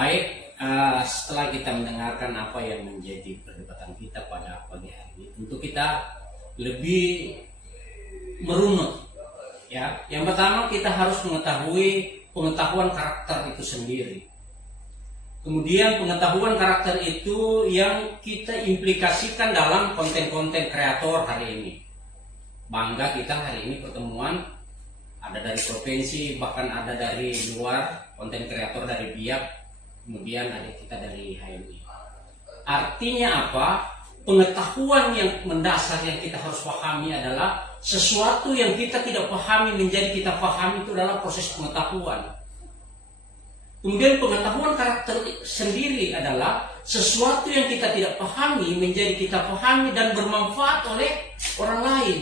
Baik, setelah kita mendengarkan apa yang menjadi perdebatan kita pada pagi hari ini, tentu kita lebih merunut. Ya, yang pertama kita harus mengetahui pengetahuan karakter itu sendiri. Kemudian pengetahuan karakter itu yang kita implikasikan dalam konten-konten kreator hari ini. Bangga kita hari ini pertemuan ada dari provinsi, bahkan ada dari luar, konten kreator dari Biak. Kemudian ada kita dari HMI. Artinya apa? Pengetahuan yang mendasar yang kita harus pahami adalah sesuatu yang kita tidak pahami menjadi kita pahami itu adalah proses pengetahuan. Kemudian pengetahuan karakter sendiri adalah sesuatu yang kita tidak pahami menjadi kita pahami dan bermanfaat oleh orang lain.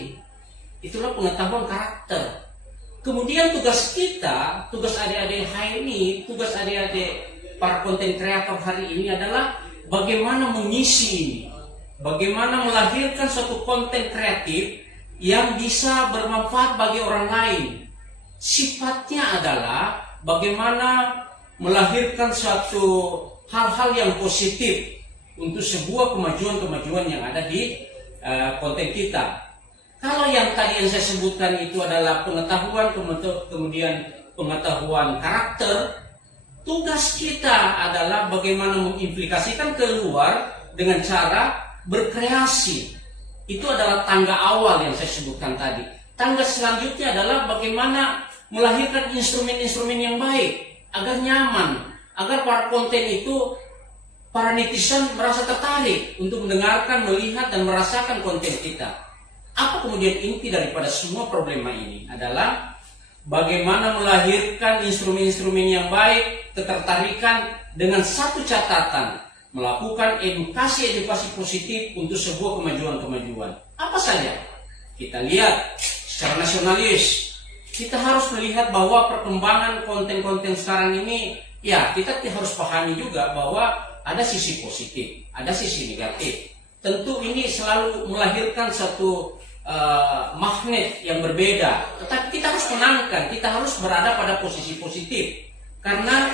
Itulah pengetahuan karakter. Kemudian tugas kita, tugas adik-adik HMI, tugas adik-adik para konten kreator hari ini adalah bagaimana mengisi ini, bagaimana melahirkan suatu konten kreatif yang bisa bermanfaat bagi orang lain. Sifatnya adalah bagaimana melahirkan suatu hal-hal yang positif untuk sebuah kemajuan-kemajuan yang ada di konten kita. Kalau yang tadi yang saya sebutkan itu adalah pengetahuan, kemudian pengetahuan karakter, tugas kita adalah bagaimana mengimplikasikan keluar dengan cara berkreasi. Itu adalah tangga awal yang saya sebutkan tadi. Tangga selanjutnya adalah bagaimana melahirkan instrumen-instrumen yang baik agar nyaman, agar para konten itu, para netizen merasa tertarik untuk mendengarkan, melihat dan merasakan konten kita. Apa kemudian inti daripada semua problema ini adalah bagaimana melahirkan instrumen-instrumen yang baik, ketertarikan dengan satu catatan, melakukan edukasi-edukasi positif untuk sebuah kemajuan-kemajuan. Apa saja? Kita lihat secara nasionalis, kita harus melihat bahwa perkembangan konten-konten sekarang ini, ya kita harus pahami juga bahwa ada sisi positif, ada sisi negatif. Tentu ini selalu melahirkan satu magnet yang berbeda, tetapi kita harus menangkan, kita harus berada pada posisi positif karena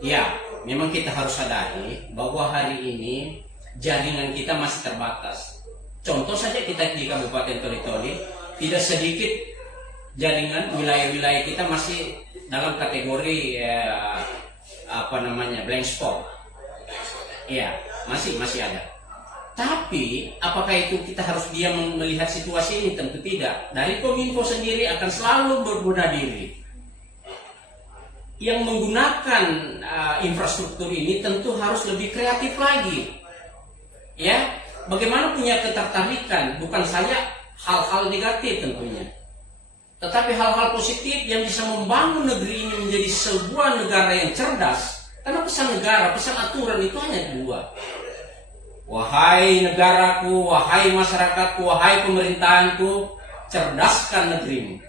ya, memang kita harus sadari bahwa hari ini jaringan kita masih terbatas. Contoh saja kita di Kabupaten Toli-Toli, tidak sedikit jaringan wilayah-wilayah kita masih dalam kategori blank spot. Ya, masih ada. Tapi apakah itu kita harus diam melihat situasi ini? Tentu tidak. Dari Kominfo sendiri akan selalu berbenah diri. Yang menggunakan infrastruktur ini tentu harus lebih kreatif lagi. Ya, bagaimana punya ketertarikan, bukan saja hal-hal negatif tentunya, tetapi hal-hal positif yang bisa membangun negeri ini menjadi sebuah negara yang cerdas. Karena pesan negara, pesan aturan itu hanya dua. Wahai negaraku, wahai masyarakatku, wahai pemerintahanku, cerdaskan negerimu,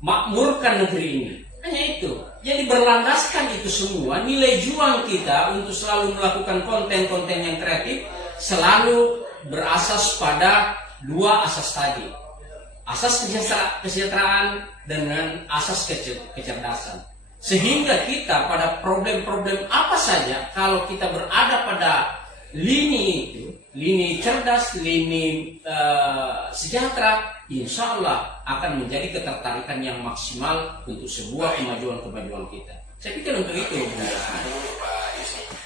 makmurkan negeri ini. Hanya itu. Jadi berlandaskan itu semua, nilai juang kita untuk selalu melakukan konten-konten yang kreatif selalu berasas pada dua asas tadi. Asas kesejahteraan dengan asas kecerdasan. Sehingga kita pada problem-problem apa saja, kalau kita berada pada lini itu, lini cerdas, lini sejahtera, insya Allah akan menjadi ketertarikan yang maksimal untuk sebuah kemajuan-kemajuan kita. Saya pikir untuk itu,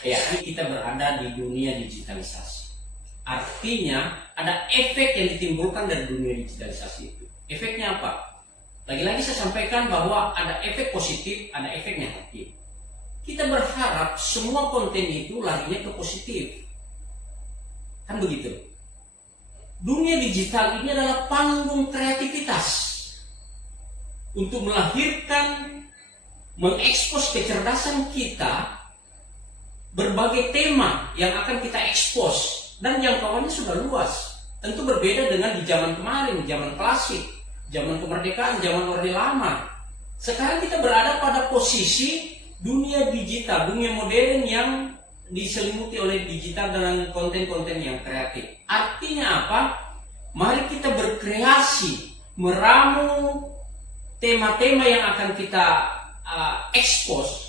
ya, kita berada di dunia digitalisasi. Artinya ada efek yang ditimbulkan dari dunia digitalisasi itu. Efeknya apa? Lagi-lagi saya sampaikan bahwa ada efek positif, ada efek negatif. Kita berharap semua konten itu larinya ke positif. Kan begitu. Dunia digital ini adalah panggung kreativitas. untuk melahirkan, mengekspos kecerdasan kita, berbagai tema yang akan kita ekspos, dan jangkauannya sudah luas. Tentu berbeda dengan di zaman kemarin, zaman klasik, zaman kemerdekaan, zaman Orde Lama. Sekarang kita berada pada posisi dunia digital, dunia modern yang diselimuti oleh digital dengan konten-konten yang kreatif. Artinya apa? Mari kita berkreasi, meramu tema-tema yang akan kita ekspos,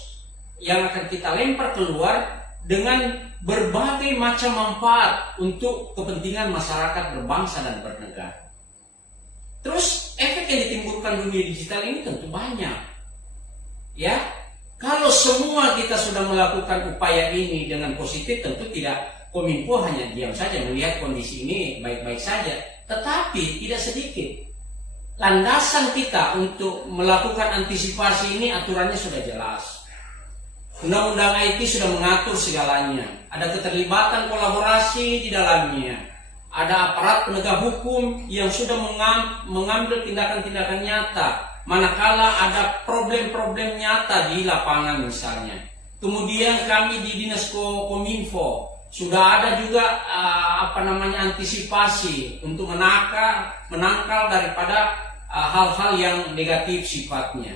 yang akan kita lempar keluar dengan berbagai macam manfaat untuk kepentingan masyarakat berbangsa dan bernegara. Terus efek yang ditimbulkan dunia digital ini tentu banyak. Ya, kalau semua kita sudah melakukan upaya ini dengan positif, tentu tidak Kominfo hanya diam saja melihat kondisi ini baik-baik saja. Tetapi tidak sedikit landasan kita untuk melakukan antisipasi ini, aturannya sudah jelas. Undang-undang IT sudah mengatur segalanya. Ada keterlibatan kolaborasi di dalamnya. Ada aparat penegak hukum yang sudah mengambil tindakan-tindakan nyata manakala ada problem-problem nyata di lapangan misalnya. Kemudian kami di Dinas Kominfo sudah ada juga antisipasi untuk menangkal daripada hal-hal yang negatif sifatnya.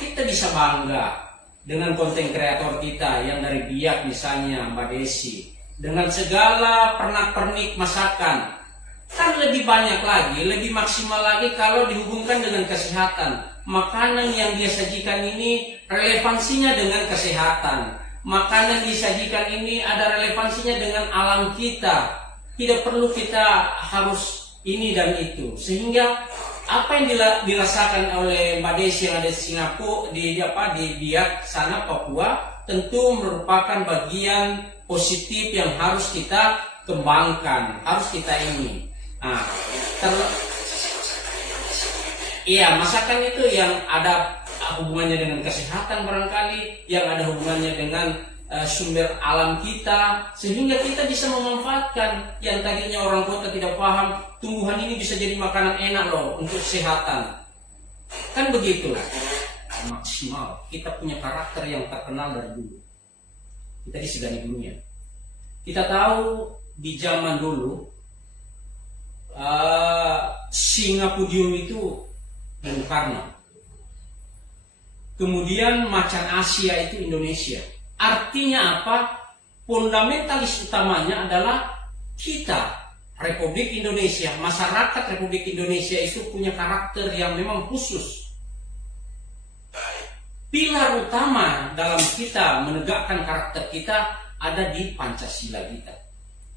Kita bisa bangga dengan konten kreator kita yang dari Biak misalnya Mbak Desi, dengan segala pernak-pernik masakan. Kan lebih banyak lagi, lebih maksimal lagi kalau dihubungkan dengan kesehatan. Makanan yang dia sajikan ini relevansinya dengan kesehatan. Makanan disajikan ini ada relevansinya dengan alam kita. Tidak perlu kita harus ini dan itu. Sehingga apa yang dirasakan oleh Mbak Desi yang ada di Singapura, di Biak sana Papua, tentu merupakan bagian positif yang harus kita kembangkan, harus kita ini. Nah, masakan itu yang ada hubungannya dengan kesehatan barangkali, yang ada hubungannya dengan sumber alam kita, sehingga kita bisa memanfaatkan yang tadinya orang kota tidak paham, tumbuhan ini bisa jadi makanan enak loh untuk kesehatan. Kan begitulah. Maksimal kita punya karakter yang terkenal dari dulu. Kita disegani dunia. Kita tahu di zaman dulu singa podium itu Bung Karno. Kemudian macan Asia itu Indonesia. Artinya apa? Fundamentalis utamanya adalah kita, Republik Indonesia, masyarakat Republik Indonesia itu punya karakter yang memang khusus. Pilar utama dalam kita menegakkan karakter kita ada di Pancasila kita.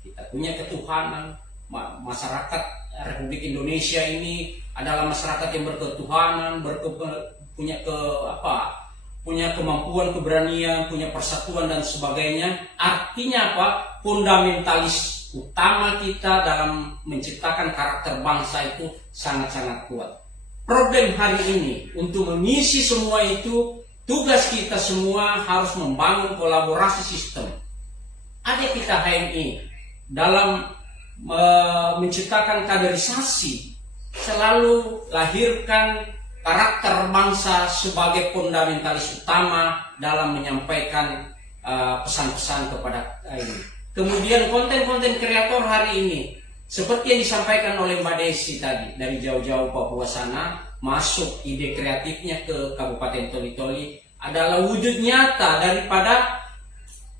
Kita punya ketuhanan, masyarakat Republik Indonesia ini adalah masyarakat yang berketuhanan, punya kemampuan, keberanian, punya persatuan dan sebagainya. Artinya apa? Fundamentalis utama kita dalam menciptakan karakter bangsa itu sangat-sangat kuat. Problem hari ini untuk mengisi semua itu, tugas kita semua harus membangun kolaborasi sistem. Ada kita HMI dalam menciptakan kaderisasi, selalu lahirkan karakter bangsa sebagai fundamentalis utama dalam menyampaikan pesan-pesan kepada ini. Kemudian konten-konten kreator hari ini, seperti yang disampaikan oleh Mbak Desi tadi, dari jauh-jauh Papua sana, masuk ide kreatifnya ke Kabupaten Toli-Toli, adalah wujud nyata daripada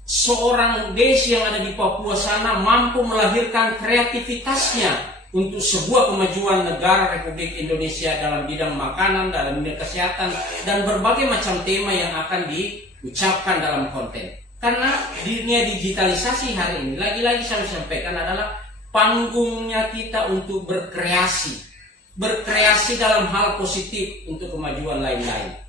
seorang Desi yang ada di Papua sana mampu melahirkan kreativitasnya untuk sebuah kemajuan negara Republik Indonesia dalam bidang makanan, dalam bidang kesehatan, dan berbagai macam tema yang akan diucapkan dalam konten. Karena dunia digitalisasi hari ini, lagi-lagi saya sampaikan, adalah panggungnya kita untuk berkreasi dalam hal positif untuk kemajuan lain-lain.